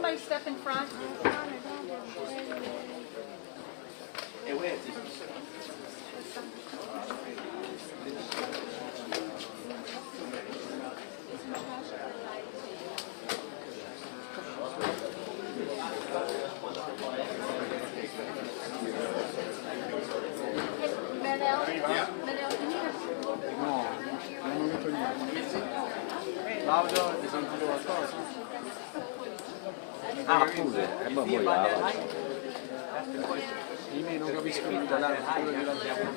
somebody step in front? L'audio ti senti qualcosa? Ah, pure, e poi muoio la Io non capisco l'italiano, quello che l'abbiamo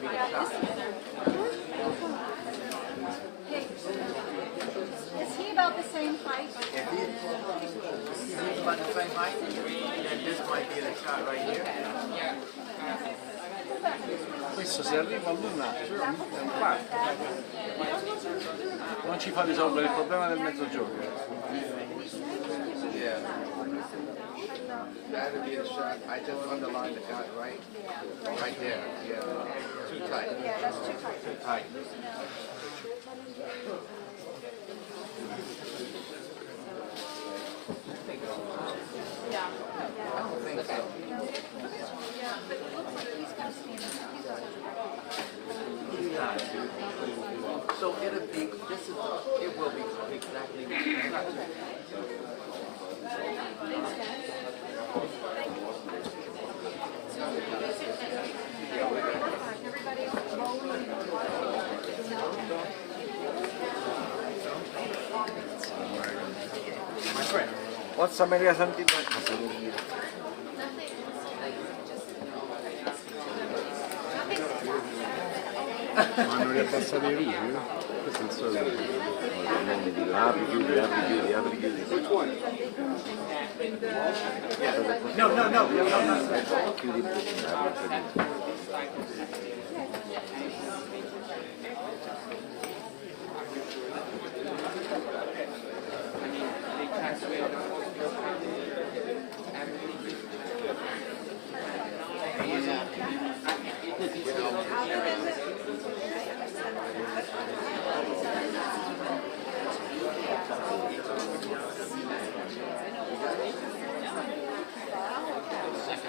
Is he about the same height? He's about the same height, and this might be the shot right here. Questo se arriva a luna è un quarto. Non ci fa risolvere il problema del mezzogiorno. Yeah. That would be the shot. I just underlined the shot right there. Yeah. Too tight. Yeah, that's too tight. Too tight. Yeah. I don't think so. Yeah, but it looks like he's got to stand up. He's not. So it'll be. It will be exactly. Forza Maria Santità. Ma hanno riabbassato i video? Questo è il solito. Mi dicono apri, chiudi, apri, chiudi, apri, chiudi. No. Chiudi il buco, apri, chiudi.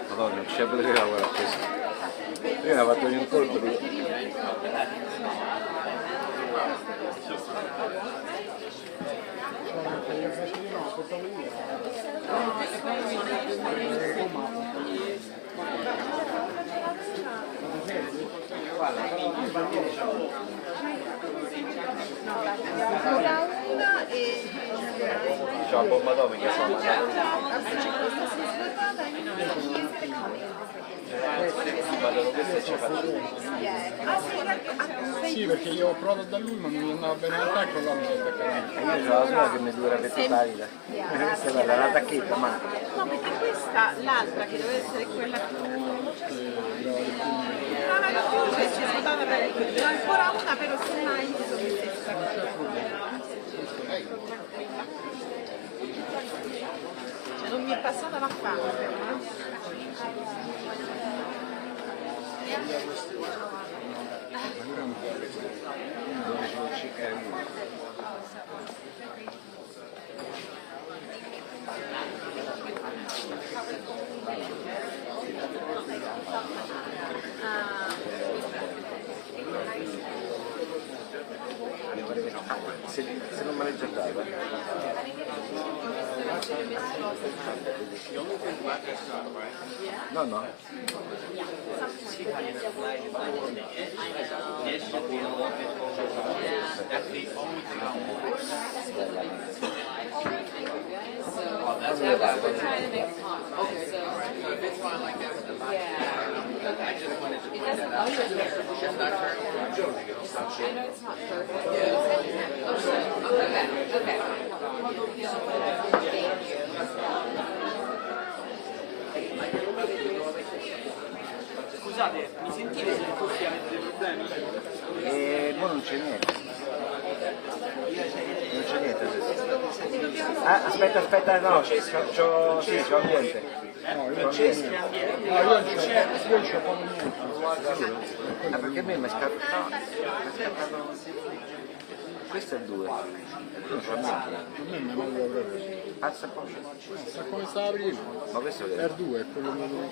Madonna, non c'è potere lavorare a questo. Prima ha fatto un colpo di... C'è una bomba atomica insomma. Questo ci fa Sì, perché io ho provato da lui ma non mi andava bene l'attacco, allora mi sono attaccato. io ho la sola che mi dura per tutta la vita. Questa guarda, la tacchetta, ma... No, perché questa, l'altra che deve essere quella più... No, cioè ci sono stata parecchio. Ne ho ancora una, però semmai mi sono messa. Cioè non mi è passata la fame però. Se non me l'hai già data. No, no. Scusate, mi sentite se in cuffia avete dei problemi? Poi non c'è niente. Non c'è niente adesso. Ah, aspetta, no, c'ho niente. No, io non c'ho niente. No, io non c'ho proprio niente. Ah, perché a me mi è scappato. Questo è 2. Non c'ho niente. A me mi manca proprio. Pazza poi. Sta come stava prima. Ma questo che è? R2 è quello che non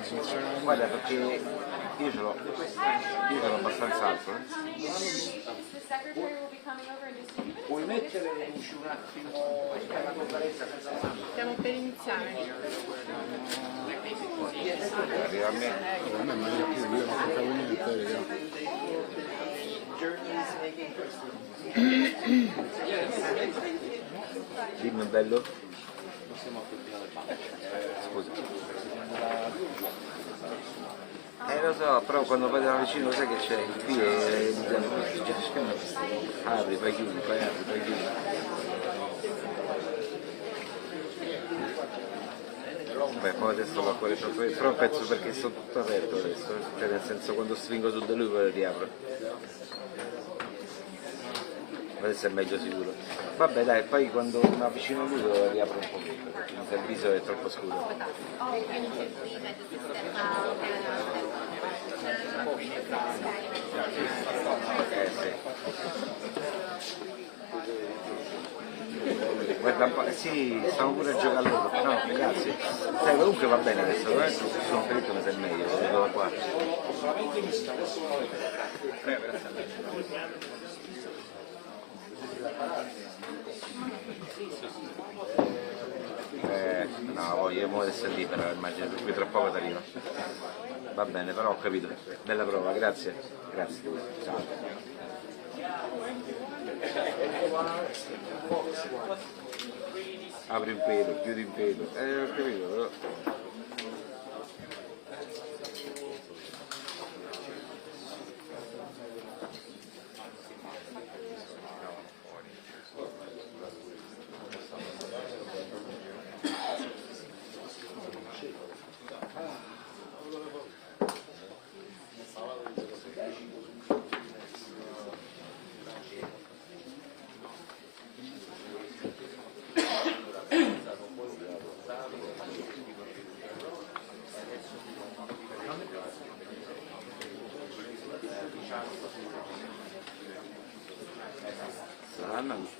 funziona. Guarda perché io ce l'ho abbastanza alto. The secretary will be coming over in just a few minutes. Puoi mettere le luci un attimo per la conferenza senza mano? Stiamo per iniziare. Arriva a me. A me manca più, io non capivo niente, raga. Dimmi bello. Scusa. Lo so, però quando vado da vicino sai che c'è qui e apri, poi chiudi, poi apri, poi chiudi. Beh, poi adesso va fuori troppo, però penso perché sto tutto aperto adesso, cioè nel senso quando stringo su di lui poi lo riapro. Adesso è meglio sicuro. Vabbè dai, poi quando mi avvicino a lui lo riapro un pochetto, perché mi sa il viso è troppo scuro. Sì. Guarda un po', sì, stiamo pure a giocare loro. No, grazie. Sai, comunque va bene adesso, sono ferito mi sa meglio, lo vedo qua. No, voglio mo essere libera, immagino, per cui tra poco ti arriva. Va bene, però ho capito. Bella prova, grazie. Grazie. Ciao. Apri un pelo, chiudi un pelo. Ho capito, però. Saranno.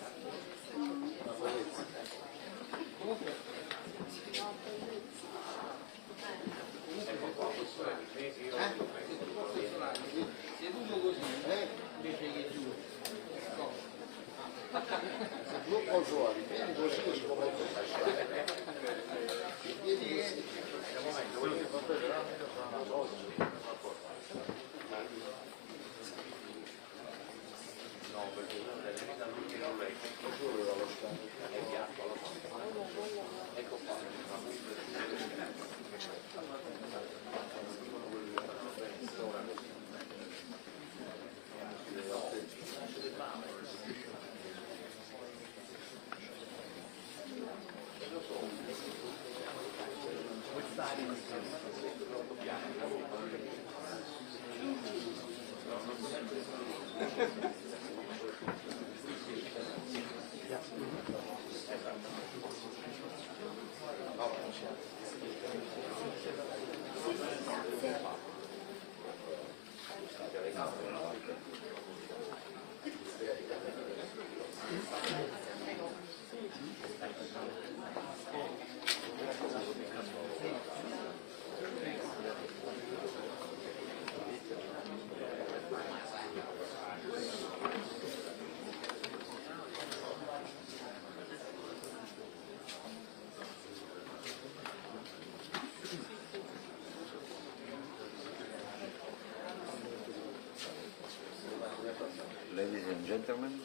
Ladies and gentlemen,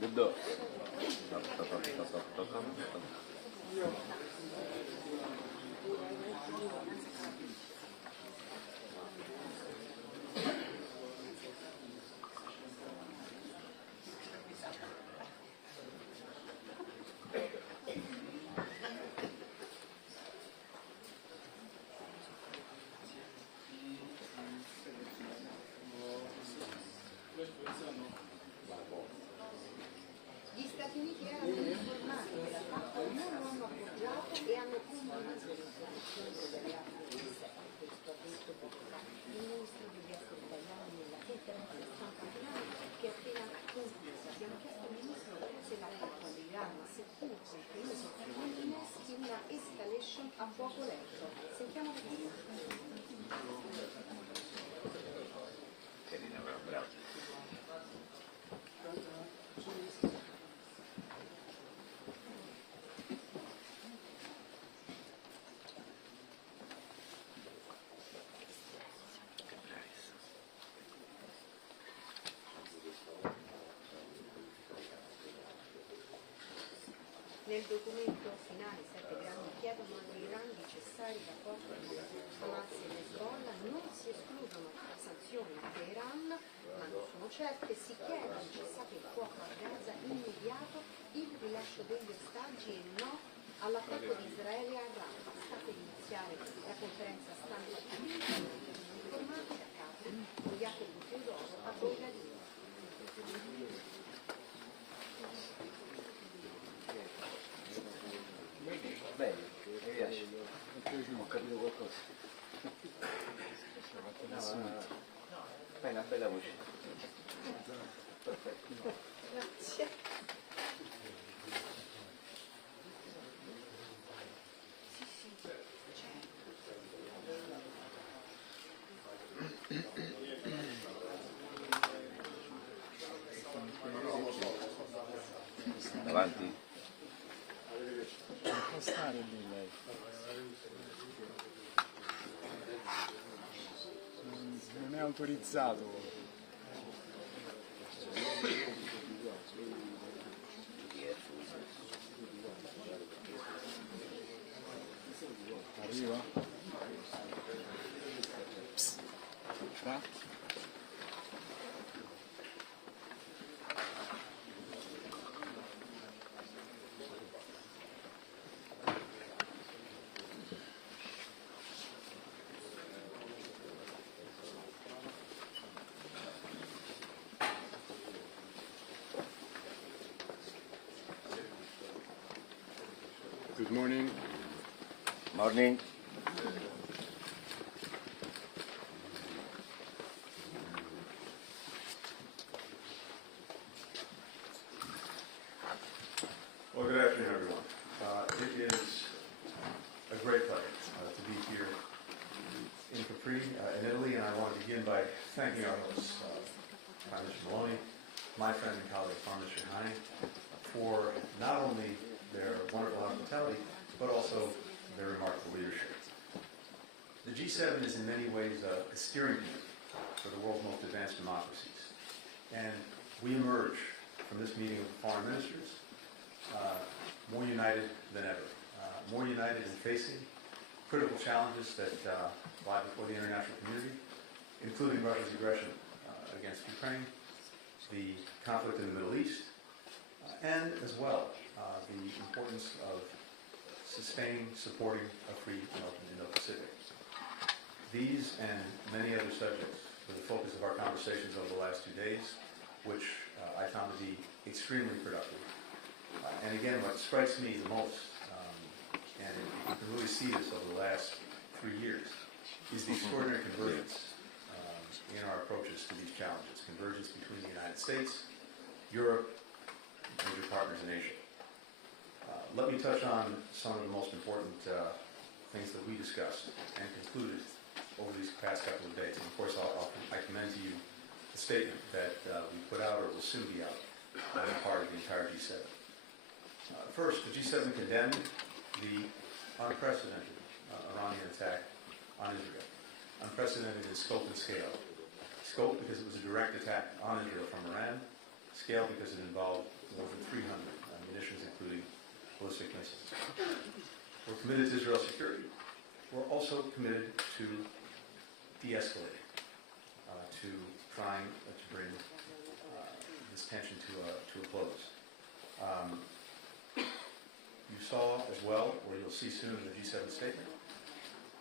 the door. Gli Stati Uniti erano informati della fatto, non lo hanno appoggiato e hanno condannata la situazione delle Nel documento finale 7 grandi chiedono all'Iran di cessare i rapporti con Hamas e Hezbollah, non si escludono sanzioni a Teheran, ma non sono certe, si chiede un cessate il fuoco a Gaza immediato, il rilascio degli ostaggi e no all'attacco di Israele a Rafah. Sta per iniziare la conferenza stampa pubblica, informati a Capri, con Jacopo Teodoro a Bolgaria. Bene, mi piace. Ho capito qualcosa. Fai una bella voce. Perfetto. Grazie. Avanti. Non può stare lì lei. Non è autorizzato. Arriva? Psst. Fra? Good morning. Morning. Well, good afternoon, everyone. It is a great pleasure to be here in Capri, in Italy, and I want to begin by thanking our hosts, Prime Minister Maloney, my friend and colleague, Prime Minister Heine, for not only their wonderful hospitality, but also their remarkable leadership. The G7 is in many ways a steering wheel for the world's most advanced democracies. And we emerge from this meeting of foreign ministers more united than ever, more united in facing critical challenges that lie before the international community, including Russia's aggression against Ukraine, the conflict in the Middle East, and as well the importance of sustaining, supporting a free and open Indo-Pacific. These and many other subjects were the focus of our conversations over the last 2 days, which I found to be extremely productive. And again, what strikes me the most, and you can really see this over the last 3 years, is the extraordinary convergence in our approaches to these challenges. Convergence between the United States, Europe, major partners in Asia. Let me touch on some of the most important things that we discussed and concluded over these past couple of days. And of course, I commend to you the statement that we put out, or will soon be out, on the part of the entire G7. First, the G7 condemned the unprecedented Iranian attack on Israel. Unprecedented in scope and scale. Scope because it was a direct attack on Israel from Iran. Scale because it involved more than 300 munitions, including ballistic missiles. We're committed to Israel's security. We're also committed to de-escalating, to trying to bring this tension to a close. You saw as well, or you'll see soon in the G7 statement,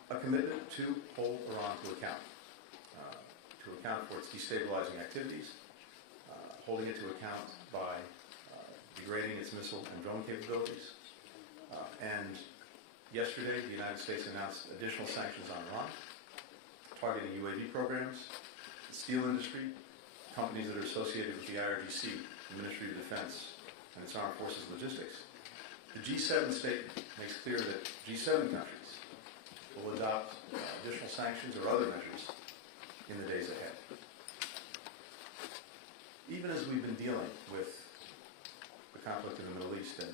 a commitment to hold Iran to account for its destabilizing activities, holding it to account by degrading its missile and drone capabilities. And yesterday, the United States announced additional sanctions on Iran, targeting UAV programs, the steel industry, companies that are associated with the IRGC, the Ministry of Defense, and its armed forces logistics. The G7 statement makes clear that G7 countries will adopt additional sanctions or other measures in the days ahead. Even as we've been dealing with the conflict in the Middle East and,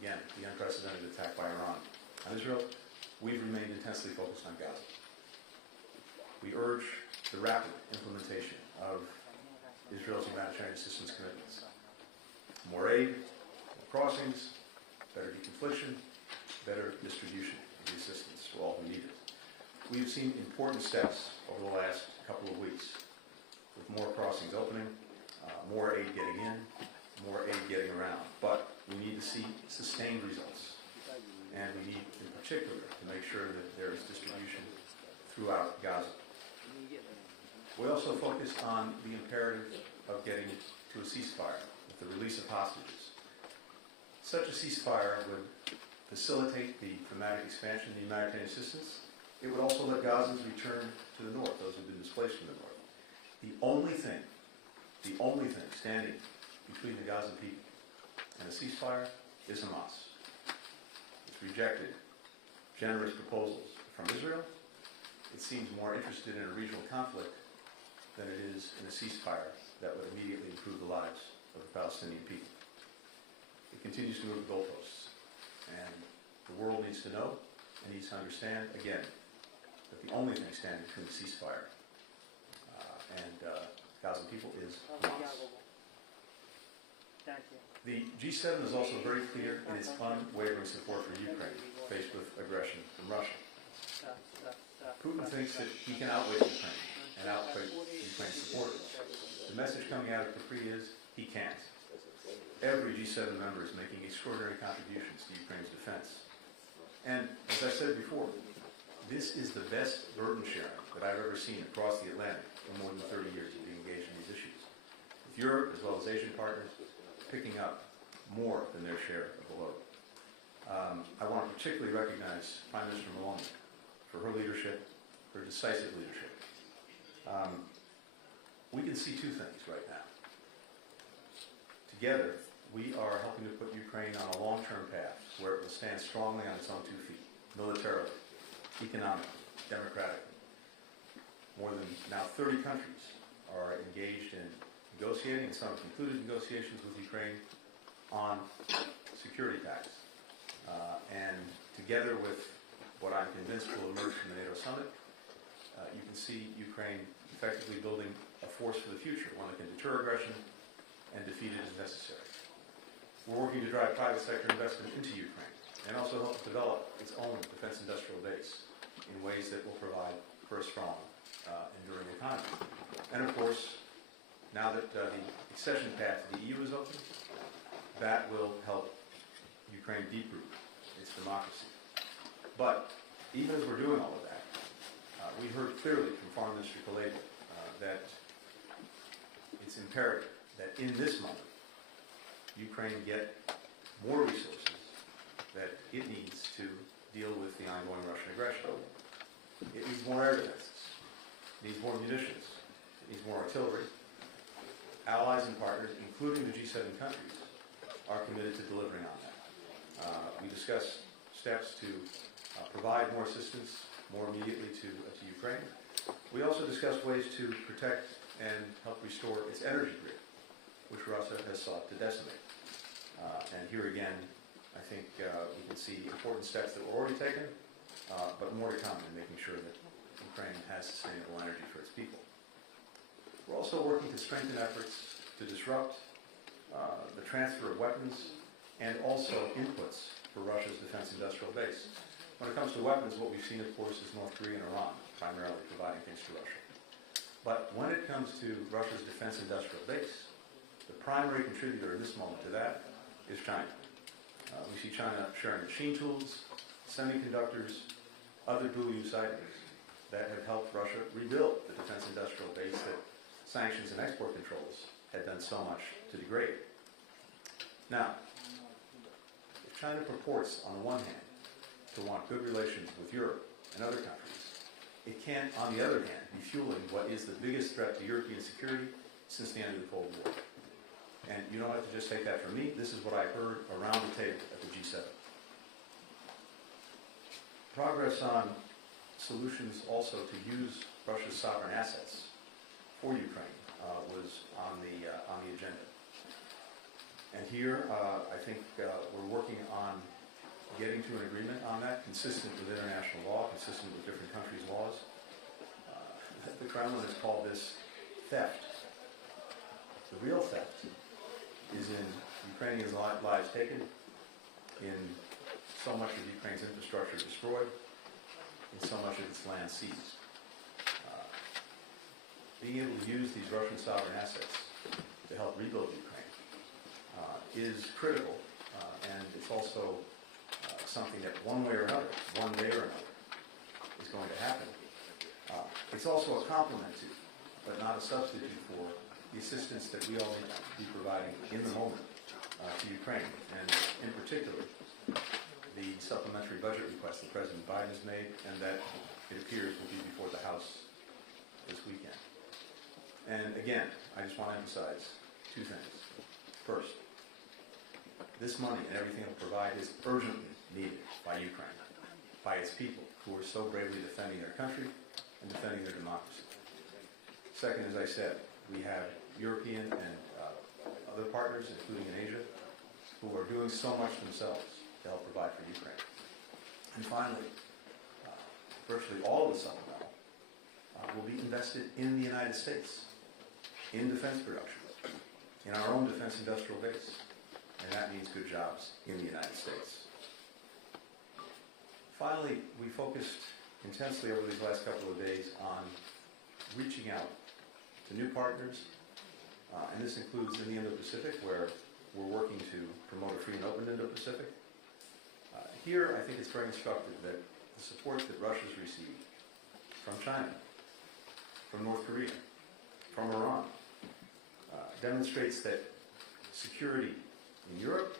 again, the unprecedented attack by Iran on Israel, we've remained intensely focused on Gaza. We urge the rapid implementation of Israel's humanitarian assistance commitments. More aid, more crossings, better deconfliction, better distribution of the assistance to all who need it. We have seen important steps over the last couple of weeks, with more crossings opening, more aid getting in, more aid getting around. But we need to see sustained results. And we need, in particular, to make sure that there is distribution throughout Gaza. We also focused on the imperative of getting to a ceasefire, with the release of hostages. Such a ceasefire would facilitate the dramatic expansion of the humanitarian assistance. It would also let Gazans return to the north, those who've been displaced from the north. The only thing standing between the Gazan people and a ceasefire is Hamas. It's rejected generous proposals from Israel. It seems more interested in a regional conflict than it is in a ceasefire that would immediately improve the lives of the Palestinian people. It continues to move the goalposts, and the world needs to know and needs to understand, again, that the only thing standing between the ceasefire and Gazan people is Hamas. The G7 is also very clear in its unwavering support for Ukraine, faced with aggression from Russia. Putin thinks that he can outwit Ukraine and outwit Ukraine's supporters. The message coming out of Capri is he can't. Every G7 member is making extraordinary contributions to Ukraine's defense. And as I said before, this is the best burden sharing that I've ever seen across the Atlantic in more than 30 years of being engaged in these issues. With Europe, as well as Asian partners, picking up more than their share of the load. I want to particularly recognize Prime Minister Meloni for her leadership, her decisive leadership. We can see two things right now. Together, we are helping to put Ukraine on a long-term path where it will stand strongly on its own 2 feet, militarily, economically, democratically. More than now 30 countries are engaged in negotiating, and some have concluded negotiations with Ukraine on security pacts. And together with what I'm convinced will emerge from the NATO summit, you can see Ukraine effectively building a force for the future, one that can deter aggression and defeat it as necessary. We're working to drive private sector investment into Ukraine and also help develop its own defense industrial base in ways that will provide for a strong, enduring economy. And of course, now that the accession path to the EU is open, that will help Ukraine deep-root its democracy. But even as we're doing all of that, we heard clearly from Foreign Minister Kuleba that it's imperative that in this moment, Ukraine get more resources that it needs to deal with the ongoing Russian aggression. It needs more air defenses. It needs more munitions. It needs more artillery. Allies and partners, including the G7 countries, are committed to delivering on that. We discussed steps to provide more assistance more immediately to Ukraine. We also discussed ways to protect and help restore its energy grid, which Russia has sought to decimate. And here again, I think we can see important steps that were already taken, but more to come in making sure that Ukraine has sustainable energy for its people. We're also working to strengthen efforts to disrupt the transfer of weapons and also inputs for Russia's defense industrial base. When it comes to weapons, what we've seen, of course, is North Korea and Iran primarily providing things to Russia. But when it comes to Russia's defense industrial base, the primary contributor in this moment to that is China. We see China sharing machine tools, semiconductors, other dual-use items that have helped Russia rebuild the defense industrial base that sanctions and export controls had done so much to degrade. Now, if China purports, on the one hand, to want good relations with Europe and other countries, it can, on the other hand, be fueling what is the biggest threat to European security since the end of the Cold War. And you don't have to just take that from me. This is what I heard around the table at the G7. Progress on solutions also to use Russia's sovereign assets for Ukraine was on the agenda. And here, I think we're working on getting to an agreement on that, consistent with international law, consistent with different countries' laws. The Kremlin has called this theft. The real theft is in Ukrainians' lives taken in so much of Ukraine's infrastructure destroyed, and so much of its land seized. Being able to use these Russian sovereign assets to help rebuild Ukraine is critical, and it's also something that one way or another, one day or another, is going to happen. It's also a complement to, but not a substitute for, the assistance that we all need to be providing in the moment to Ukraine, and in particular, the supplementary budget request that President Biden has made, and that it appears will be before the House this weekend. And again, I just want to emphasize two things. First, this money and everything it will provide is urgently needed by Ukraine, by its people who are so bravely defending their country and defending their democracy. Second, as I said, we have European and other partners, including in Asia, who are doing so much themselves to help provide for Ukraine. And finally, virtually all of the supplemental will be invested in the United States, in defense production, in our own defense industrial base. And that means good jobs in the United States. Finally, we focused intensely over these last couple of days on reaching out to new partners, and this includes in the Indo-Pacific, where we're working to promote a free and open Indo-Pacific. Here, I think it's very instructive that the support that Russia's received from China, from North Korea, from Iran, demonstrates that security in Europe,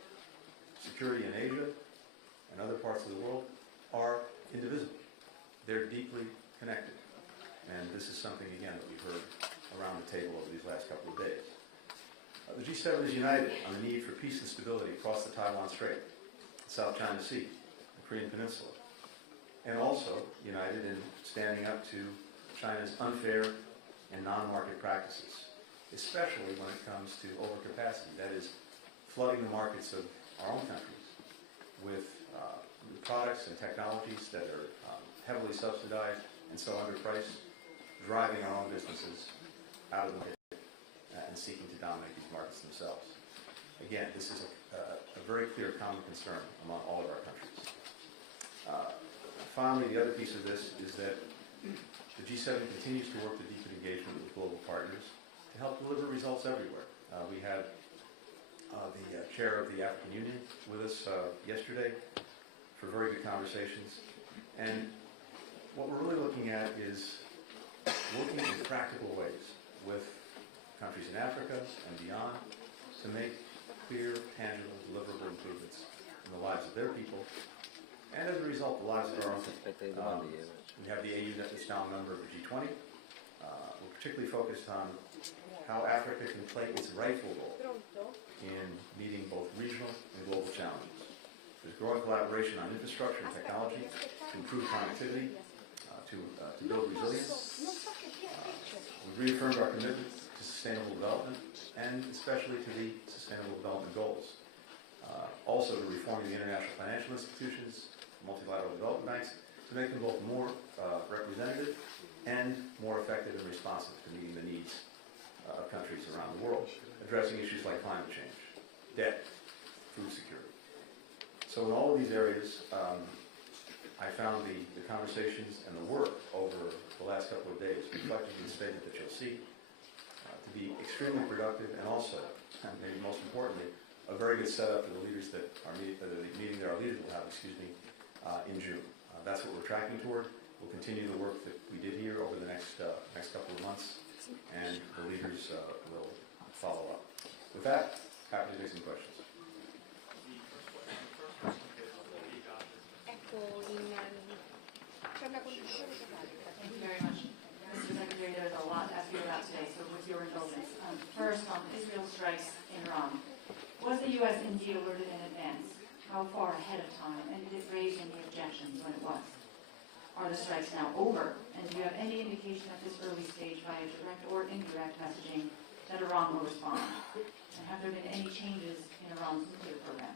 security in Asia, and other parts of the world are indivisible. They're deeply connected. And this is something, again, that we've heard around the table over these last couple of days. The G7 is united on the need for peace and stability across the Taiwan Strait, the South China Sea, the Korean Peninsula, and also united in standing up to China's unfair and non-market practices, especially when it comes to overcapacity, that is, flooding the markets of our own countries with products and technologies that are heavily subsidized and so underpriced, driving our own businesses out of the market and seeking to dominate these markets themselves. Again, this is a very clear common concern among all of our countries. Finally, the other piece of this is that the G7 continues to work to deepen engagement with global partners to help deliver results everywhere. We had the chair of the African Union with us yesterday for very good conversations. And what we're really looking at is working in practical ways with countries in Africa and beyond to make clear, tangible, deliverable improvements in the lives of their people, and as a result, the lives of our own people. We have the AU that is now a member of the G20. We're particularly focused on how Africa can play its rightful role in meeting both regional and global challenges. There's growing collaboration on infrastructure and technology to improve connectivity, to build resilience. We've reaffirmed our commitment to sustainable development, and especially to the Sustainable Development Goals. Also to reforming the international financial institutions, multilateral development banks, to make them both more representative and more effective and responsive to meeting the needs of countries around the world, addressing issues like climate change, debt, food security. So in all of these areas, I found the conversations and the work over the last couple of days, reflected in the statement that you'll see, to be extremely productive, and also, and maybe most importantly, a very good setup for the leaders that are the meeting that our leaders will have, in June. That's what we're tracking toward. We'll continue the work that we did here over the next couple of months, and the leaders will follow up. With that, happy to take some questions. Thank you very much. Mr. Secretary, there's a lot to ask you about today, so with your indulgence. First, on Israel strikes in Iran. Was the U.S. indeed alerted in advance? How far ahead of time? And did it raise any objections when it was? Are the strikes now over? And do you have any indication at this early stage via direct or indirect messaging that Iran will respond? And have there been any changes in Iran's nuclear program?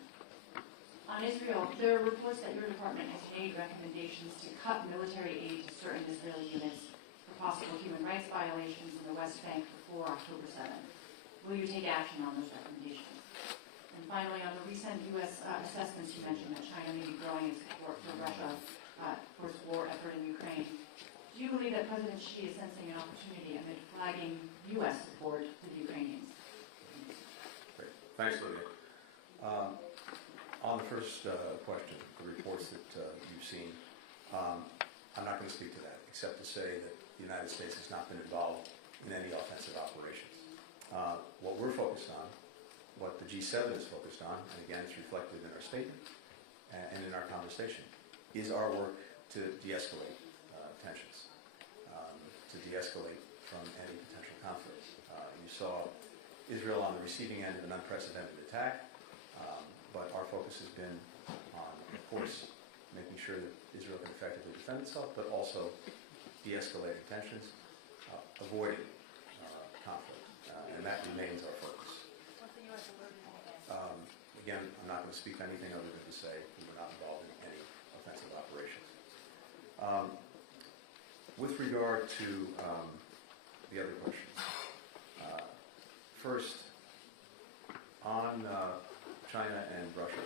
On Israel, there are reports that your department has made recommendations to cut military aid to certain Israeli units for possible human rights violations in the West Bank before October 7th. Will you take action on those recommendations? And And finally, on the recent U.S. assessments, you mentioned that China may be growing its support for Russia for its war effort in Ukraine. Do you believe that President Xi is sensing an opportunity amid flagging U.S. support to the Ukrainians? Great. Thanks, Lydia. On the first question, the reports that you've seen, I'm not going to speak to that, except to say that the United States has not been involved in any offensive operations. What we're focused on, what the G7 is focused on, and again it's reflected in our statement and in our conversation, is our work to de-escalate tensions, to de-escalate from any potential conflict. You saw Israel on the receiving end of an unprecedented attack, but our focus has been on, of course, making sure that Israel can effectively defend itself, but also de-escalating tensions, avoiding conflict, and that remains our focus. What's the U.S. alerted Again, I'm not going to speak to anything other than to say we were not involved in any offensive operations. With regard to the other questions, first, on China and Russia,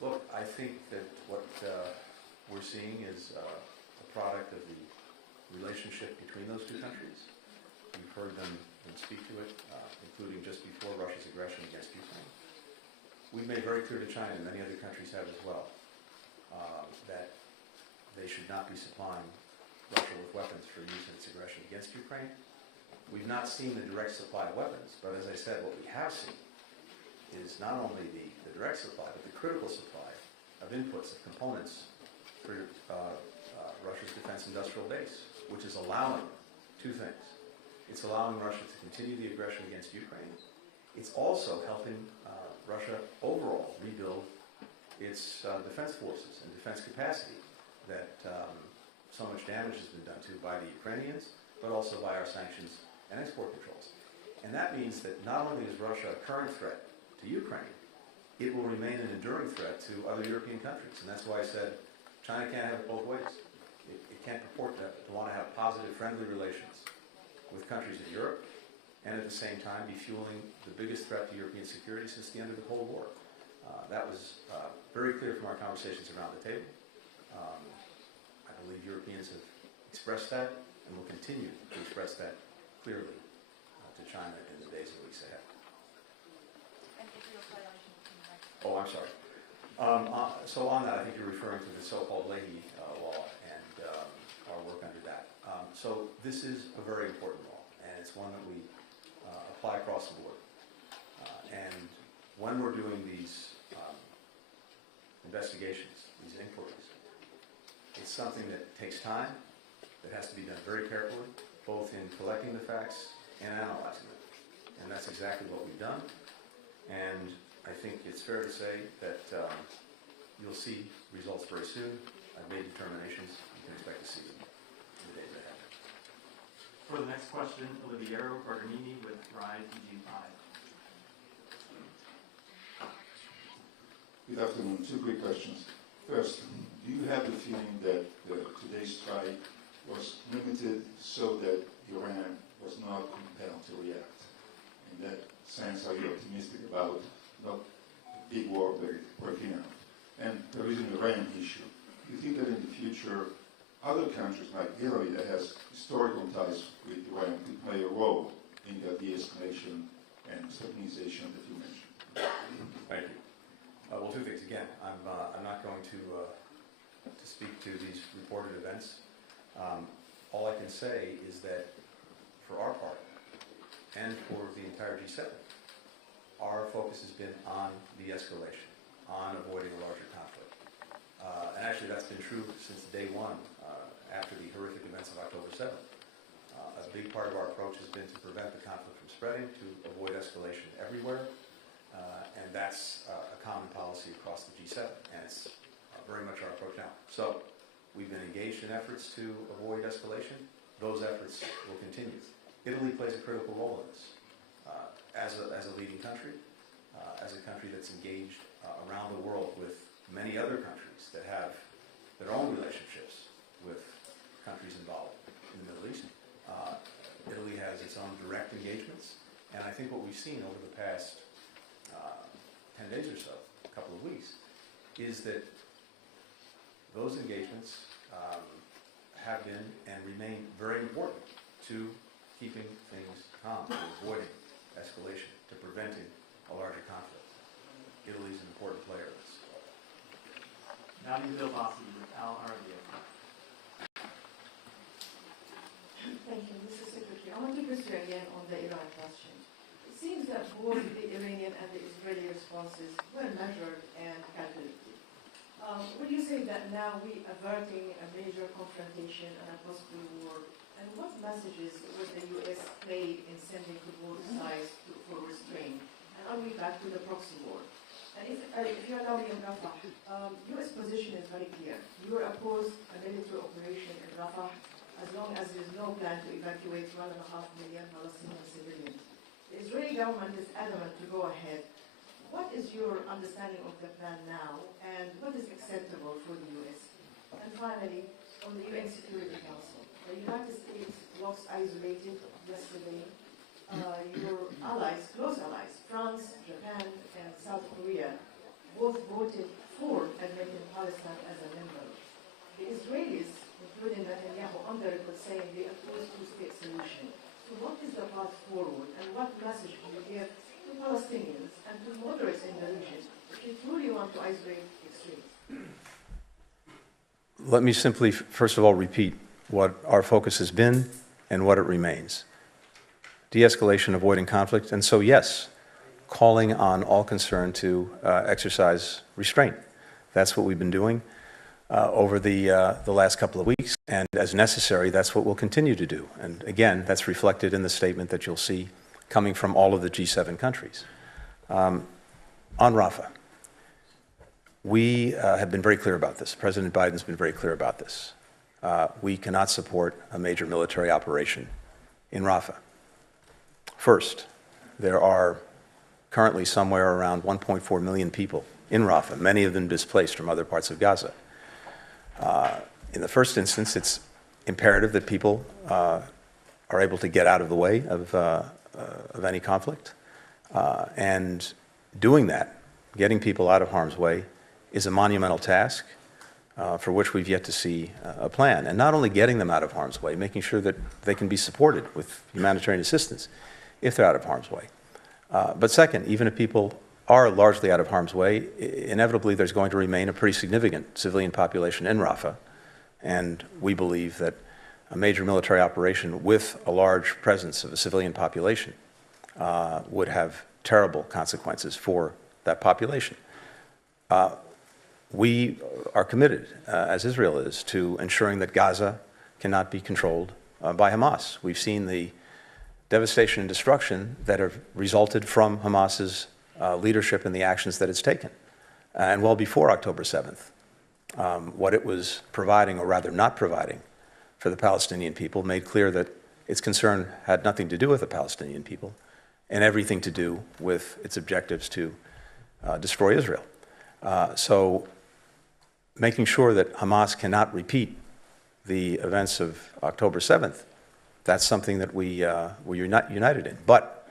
look, I think that what we're seeing is a product of the relationship between those two countries. You've heard them speak to it, including just before Russia's aggression against Ukraine. We've made very clear to China, and many other countries have as well, that they should not be supplying Russia with weapons for use in its aggression against Ukraine. We've not seen the direct supply of weapons, but as I said, what we have seen is not only the direct supply, but the critical supply of inputs, of components for Russia's defense industrial base, which is allowing two things. It's allowing Russia to continue the aggression against Ukraine. It's also helping Russia overall rebuild its defense forces and defense capacity that so much damage has been done to by the Ukrainians, but also by our sanctions and export controls. And that means that not only is Russia a current threat to Ukraine, it will remain an enduring threat to other European countries. And that's why I said China can't have it both ways. It can't purport to want to have positive, friendly relations with countries in Europe and at the same time be fueling the biggest threat to European security since the end of the Cold War. That was very clear from our conversations around the table. I believe Europeans have expressed that and will continue to express that clearly to China in the days and weeks ahead. And Israel's violation of human rights? Oh, I'm sorry. So on that, I think you're referring to the so-called Leahy law and our work under that. So this is a very important law, and it's one that we apply across the board. And when we're doing these investigations, these inquiries, it's something that takes time, that has to be done very carefully, both in collecting the facts and analyzing them. And that's exactly what we've done. And I think it's fair to say that you'll see results very soon. I've made determinations. You can expect to see them in the days ahead. For the next question, Oliviero Barganini with Rise TG5. Good afternoon. Two quick questions. First, do you have the feeling that today's strike was limited so that Iran was not compelled to react? In that sense, are you optimistic about not a big war breaking out? And there is an Iran issue. Do you think that in the future, other countries like Italy that has historical ties with Iran could play a role in the de-escalation and stabilization that you mentioned? Thank you. Well, two things. Again, I'm not going to speak to these reported events. All I can say is that for our part, and for the entire G7, our focus has been on de-escalation, on avoiding a larger conflict. And actually that's been true since day one, after the horrific events of October 7th. A big part of our approach has been to prevent the conflict from spreading, to avoid escalation everywhere, and that's a common policy across the G7, and it's very much our approach now. So we've been engaged in efforts to avoid escalation. Those efforts will continue. Italy plays a critical role in this. As a leading country, as a country that's engaged around the world with many other countries that have their own relationships with countries involved in the Middle East. Italy has its own direct engagements, and I think what we've seen over the past 10 days or so, a couple of weeks, is that those engagements have been and remain very important to keeping things calm, to avoiding escalation, to preventing a larger conflict. Italy is an important player in this. Nadia Bilbassi with Al Arabiya. Thank you, Mr. Secretary. I want to pursue again on the Iran question. It seems that both the Iranian and the Israeli responses were measured and calculated. Would you say that now we are averting a major confrontation and a possible war? And what messages would the U.S. play in sending to both sides for restraint? And are we back to the proxy war? And if you allow me in Rafah, U.S. position is very clear. You are opposed a military operation in Rafah as long as there is no plan to evacuate 1.5 million Palestinian civilians. The Israeli government is adamant to go ahead. What is your understanding of the plan now, and what is acceptable for the U.S.? And finally, on the UN Security Council, the United States looks isolated yesterday. Your allies, close allies, France, Japan, and South Korea, both voted for admitting Palestine as a member. The Israelis, including Netanyahu, on the record saying they oppose two-state solution. So what is the path forward, and what message do you give to Palestinians and to moderates in the region if you truly want to isolate extremes? Let me simply, first of all, repeat what our focus has been and what it remains. De-escalation, avoiding conflict, and so yes, calling on all concerned to exercise restraint. That's what we've been doing over the last couple of weeks, and as necessary, that's what we'll continue to do. And again, that's reflected in the statement that you'll see coming from all of the G7 countries. On Rafah, we have been very clear about this. President Biden's been very clear about this. We cannot support a major military operation in Rafah. First, there are currently somewhere around 1.4 million people in Rafah, many of them displaced from other parts of Gaza. In the first instance, it's imperative that people are able to get out of the way of any conflict. And doing that, getting people out of harm's way, is a monumental task for which we've yet to see a plan. And not only getting them out of harm's way, making sure that they can be supported with humanitarian assistance if they're out of harm's way. But second, even if people are largely out of harm's way, inevitably there's going to remain a pretty significant civilian population in Rafah. And we believe that a major military operation with a large presence of a civilian population would have terrible consequences for that population. We are committed, as Israel is, to ensuring that Gaza cannot be controlled by Hamas. We've seen the devastation and destruction that have resulted from Hamas's leadership and the actions that it's taken. And well before October 7th, what it was providing, or rather not providing, for the Palestinian people made clear that its concern had nothing to do with the Palestinian people and everything to do with its objectives to destroy Israel. So making sure that Hamas cannot repeat the events of October 7th, that's something that we're united in. But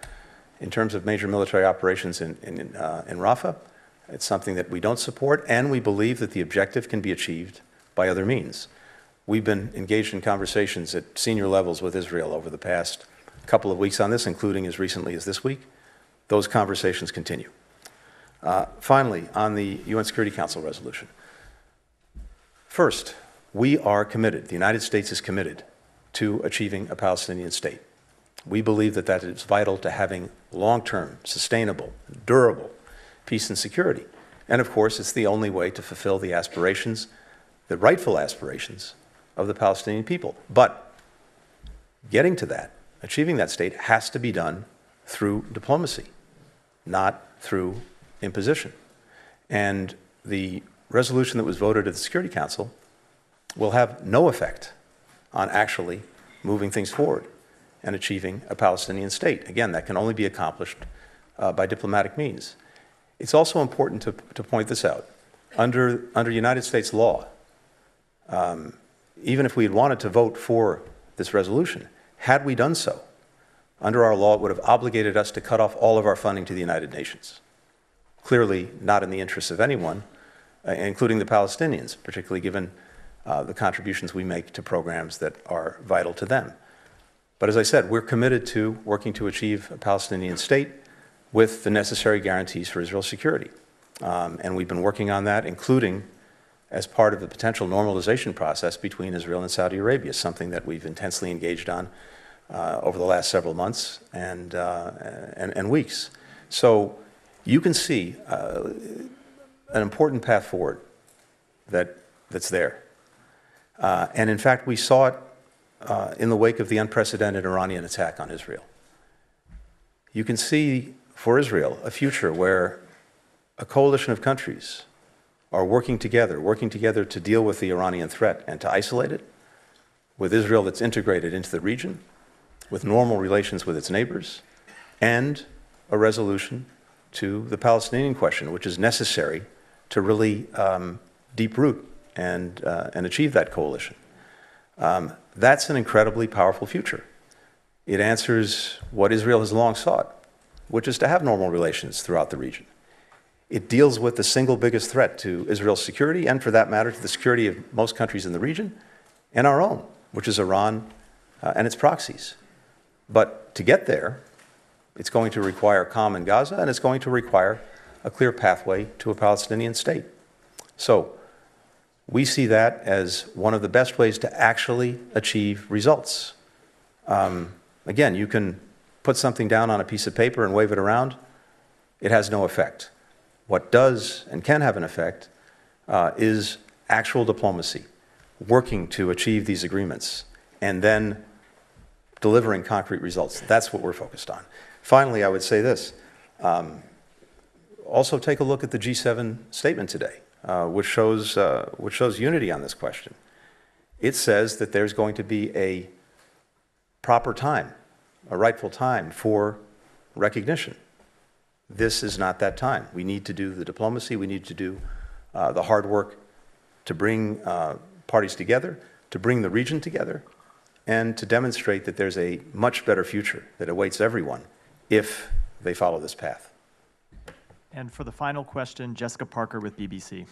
in terms of major military operations in Rafah, it's something that we don't support, and we believe that the objective can be achieved by other means. We've been engaged in conversations at senior levels with Israel over the past couple of weeks on this, including as recently as this week. Those conversations continue. Finally, on the UN Security Council resolution. First, we are committed, the United States is committed to achieving a Palestinian state. We believe that that is vital to having long-term, sustainable, durable peace and security. And of course, it's the only way to fulfill the aspirations, the rightful aspirations of the Palestinian people. But getting to that, achieving that state, has to be done through diplomacy, not through imposition. And the resolution that was voted at the Security Council will have no effect on actually moving things forward and achieving a Palestinian state. Again, that can only be accomplished by diplomatic means. It's also important to point this out. Under United States law, even if we had wanted to vote for this resolution, had we done so, under our law, it would have obligated us to cut off all of our funding to the United Nations. clearly not in the interests of anyone, including the Palestinians, particularly given the contributions we make to programs that are vital to them. But as I said, we're committed to working to achieve a Palestinian state with the necessary guarantees for Israel's security. And we've been working on that, including as part of the potential normalization process between Israel and Saudi Arabia, something that we've intensely engaged on over the last several months and weeks. So you can see an important path forward that's there. And in fact, we saw it in the wake of the unprecedented Iranian attack on Israel. You can see for Israel a future where a coalition of countries are working together to deal with the Iranian threat and to isolate it, with Israel that's integrated into the region, with normal relations with its neighbors, and a resolution to the Palestinian question, which is necessary to really deep root and achieve that coalition. That's an incredibly powerful future. It answers what Israel has long sought, which is to have normal relations throughout the region. It deals with the single biggest threat to Israel's security, and for that matter, to the security of most countries in the region, and our own, which is Iran and its proxies. But to get there, it's going to require calm in Gaza, and it's going to require a clear pathway to a Palestinian state. So we see that as one of the best ways to actually achieve results. Again, you can put something down on a piece of paper and wave it around. It has no effect. What does and can have an effect is actual diplomacy, working to achieve these agreements, and then delivering concrete results. That's what we're focused on. Finally, I would say this. Also take a look at the G7 statement today, which shows unity on this question. It says that there's going to be a proper time, a rightful time for recognition. This is not that time. We need to do the diplomacy, we need to do the hard work to bring parties together, to bring the region together, and to demonstrate that there's a much better future that awaits everyone if they follow this path. And for the final question, Jessica Parker with BBC.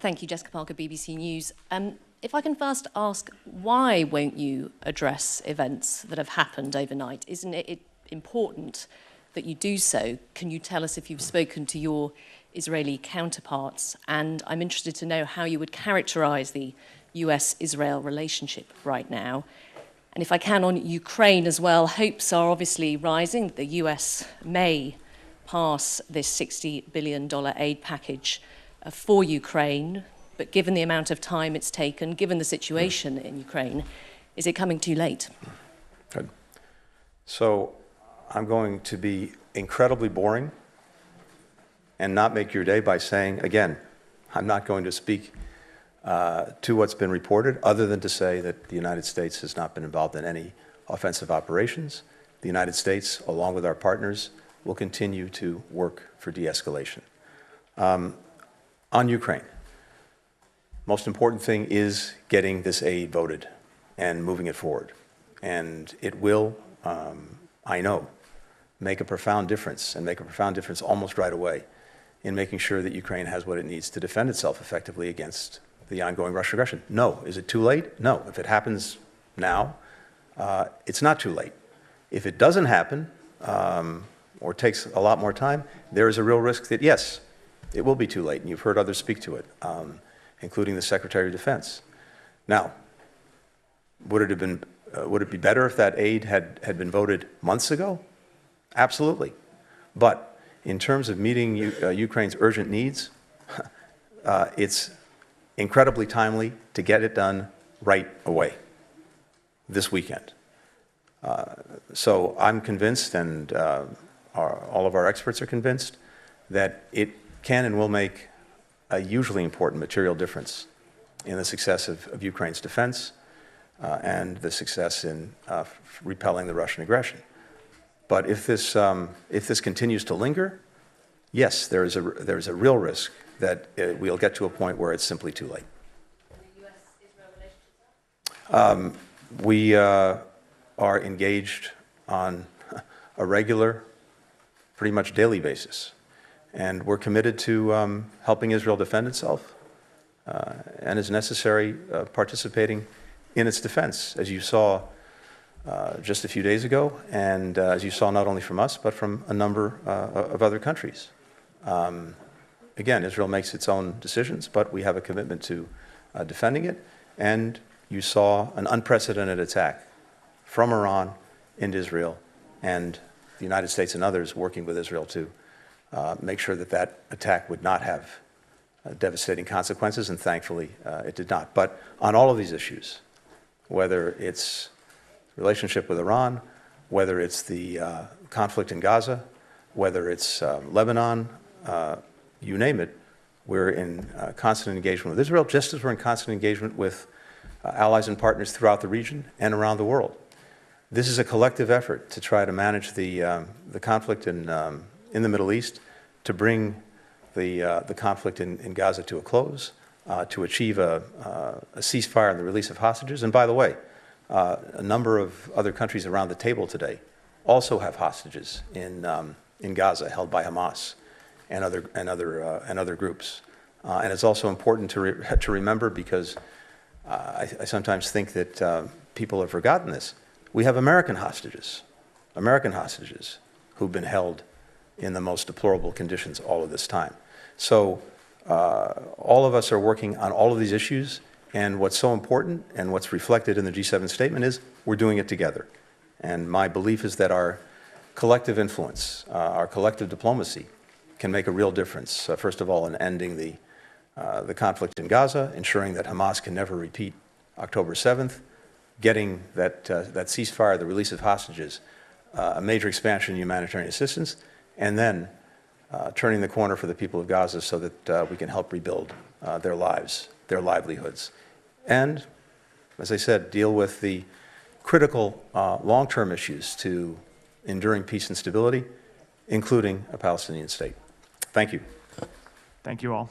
Thank you, Jessica Parker, BBC News. If I can first ask, why won't you address events that have happened overnight? Isn't it important that you do so? Can you tell us if you've spoken to your Israeli counterparts? And I'm interested to know how you would characterize the US-Israel relationship right now. And if I can, on Ukraine as well, hopes are obviously rising that the US may pass this $60 billion aid package for Ukraine. But given the amount of time it's taken, given the situation in Ukraine, is it coming too late? Good. So I'm going to be incredibly boring and not make your day by saying, again, I'm not going to speak to what's been reported, other than to say that the United States has not been involved in any offensive operations. The United States, along with our partners, will continue to work for de-escalation. On Ukraine, most important thing is getting this aid voted and moving it forward. And it will, I know, make a profound difference, and make a profound difference almost right away in making sure that Ukraine has what it needs to defend itself effectively against the ongoing Russian aggression. No. Is it too late? No. If it happens now, it's not too late. If it doesn't happen, or takes a lot more time, there is a real risk that, yes, it will be too late, and you've heard others speak to it, including the Secretary of Defense. Now, would it be better if that aid had been voted months ago? Absolutely. But in terms of meeting Ukraine's urgent needs, it's incredibly timely to get it done right away, this weekend. So I'm convinced, and all of our experts are convinced, that it can and will make a hugely important material difference in the success of Ukraine's defense and the success in repelling the Russian aggression. But if this continues to linger, yes, there is a real risk that we'll get to a point where it's simply too late. We are engaged on a regular pretty much daily basis. And we're committed to helping Israel defend itself and, as necessary, participating in its defense, as you saw just a few days ago, and as you saw not only from us, but from a number of other countries. Again, Israel makes its own decisions, but we have a commitment to defending it, and you saw an unprecedented attack from Iran into Israel, and the United States and others working with Israel to make sure that that attack would not have devastating consequences, and thankfully it did not. But on all of these issues, whether it's relationship with Iran, whether it's the conflict in Gaza, whether it's Lebanon, you name it, we're in constant engagement with Israel, just as we're in constant engagement with allies and partners throughout the region and around the world. This is a collective effort to try to manage the conflict in the Middle East, to bring the conflict in Gaza to a close, to achieve a ceasefire and the release of hostages. And by the way, a number of other countries around the table today also have hostages in Gaza held by Hamas and other groups. And it's also important to remember, because I sometimes think that people have forgotten this. We have American hostages who've been held in the most deplorable conditions all of this time. So all of us are working on all of these issues, and what's so important and what's reflected in the G7 statement is we're doing it together. And my belief is that our collective influence, our collective diplomacy can make a real difference, first of all, in ending the conflict in Gaza, ensuring that Hamas can never repeat October 7th, getting that ceasefire, the release of hostages, a major expansion in humanitarian assistance, and then turning the corner for the people of Gaza so that we can help rebuild their lives, their livelihoods. And, as I said, deal with the critical long-term issues to enduring peace and stability, including a Palestinian state. Thank you. Thank you all.